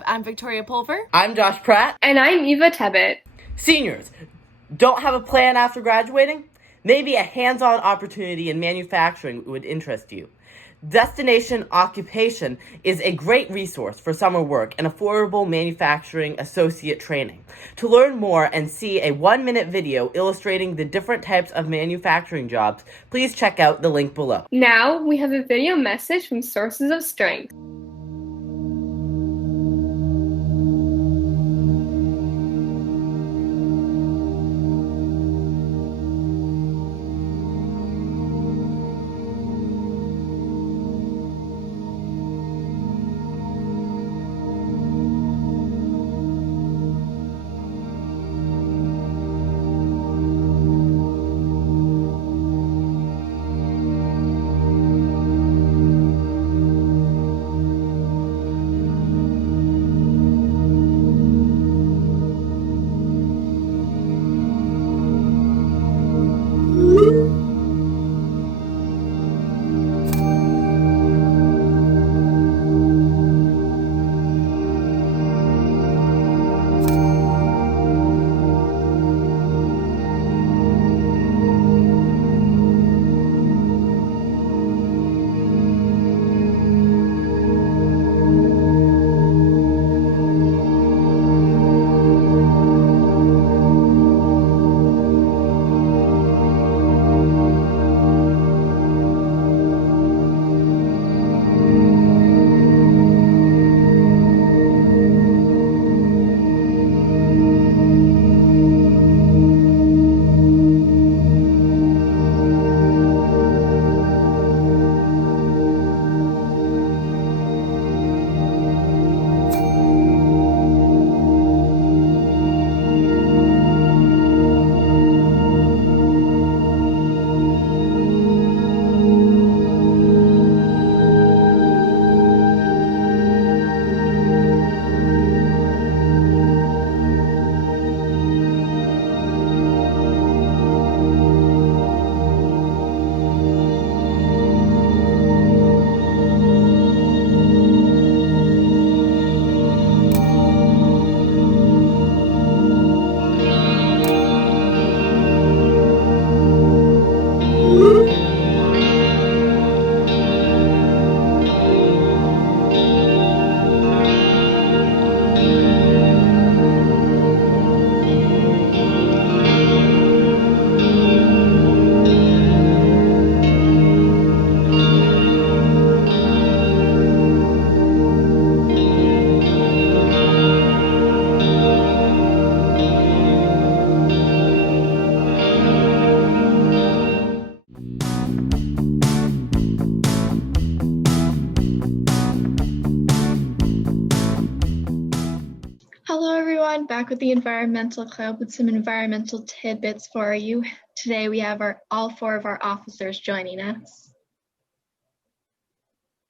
Live. I'm Victoria Pulver. I'm Josh Pratt. And I'm Eva Tebbett. Seniors, don't have a plan after graduating? Maybe a hands-on opportunity in manufacturing would interest you. Destination Occupation is a great resource for summer work and affordable manufacturing associate training. To learn more and see a 1-minute video illustrating the different types of manufacturing jobs, please check out the link below. Now we have a video message from Sources of Strength. Hello everyone, back with the Environmental Club with some environmental tidbits for you. Today we have all 4 of our officers joining us.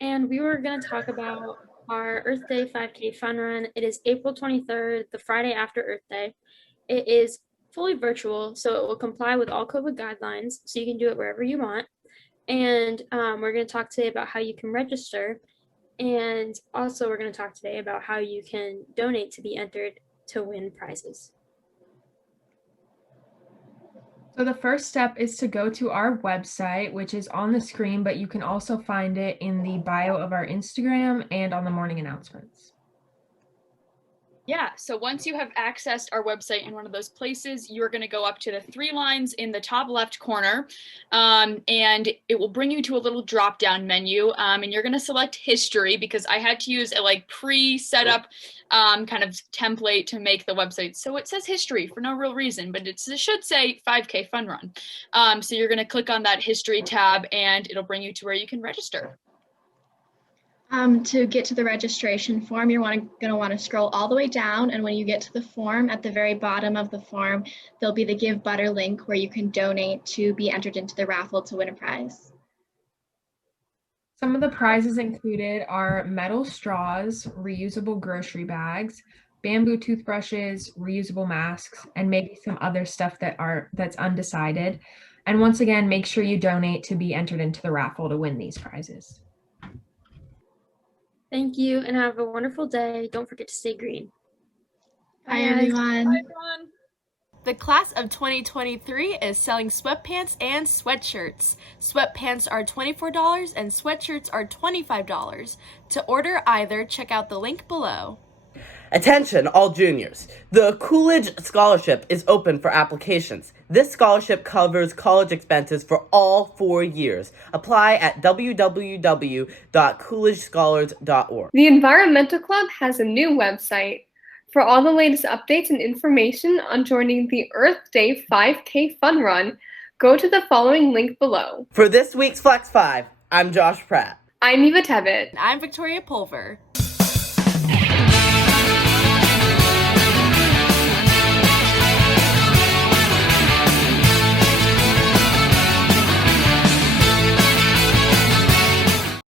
And we were going to talk about our Earth Day 5K fun run. It is April 23rd, the Friday after Earth Day. It is fully virtual, so it will comply with all COVID guidelines, so you can do it wherever you want. And we're going to talk today about how you can register. And also we're going to talk today about how you can donate to be entered to win prizes. So the first step is to go to our website, which is on the screen, but you can also find it in the bio of our Instagram and on the morning announcements. Yeah, so once you have accessed our website in one of those places, you're going to go up to the 3 lines in the top left corner, and it will bring you to a little drop-down menu, and you're going to select history because I had to use a pre-set up kind of template to make the website. So it says history for no real reason, but it should say 5K Fun Run. So you're going to click on that history tab, and it'll bring you to where you can register. To get to the registration form, you're going to want to scroll all the way down, and when you get to the form, at the very bottom of the form, there'll be the Give Butter link where you can donate to be entered into the raffle to win a prize. Some of the prizes included are metal straws, reusable grocery bags, bamboo toothbrushes, reusable masks, and maybe some other stuff that's undecided. And once again, make sure you donate to be entered into the raffle to win these prizes. Thank you and have a wonderful day. Don't forget to stay green. Bye, Bye, everyone. everyone. The class of 2023 is selling sweatpants and sweatshirts. Sweatpants are $24 and sweatshirts are $25. To order either, check out the link below. Attention, all juniors. The Coolidge Scholarship is open for applications. This scholarship covers college expenses for all 4 years. Apply at www.coolidgescholars.org. The Environmental Club has a new website. For all the latest updates and information on joining the Earth Day 5K Fun Run, go to the following link below. For this week's Flex 5, I'm Josh Pratt. I'm Eva Tevitt. I'm Victoria Pulver.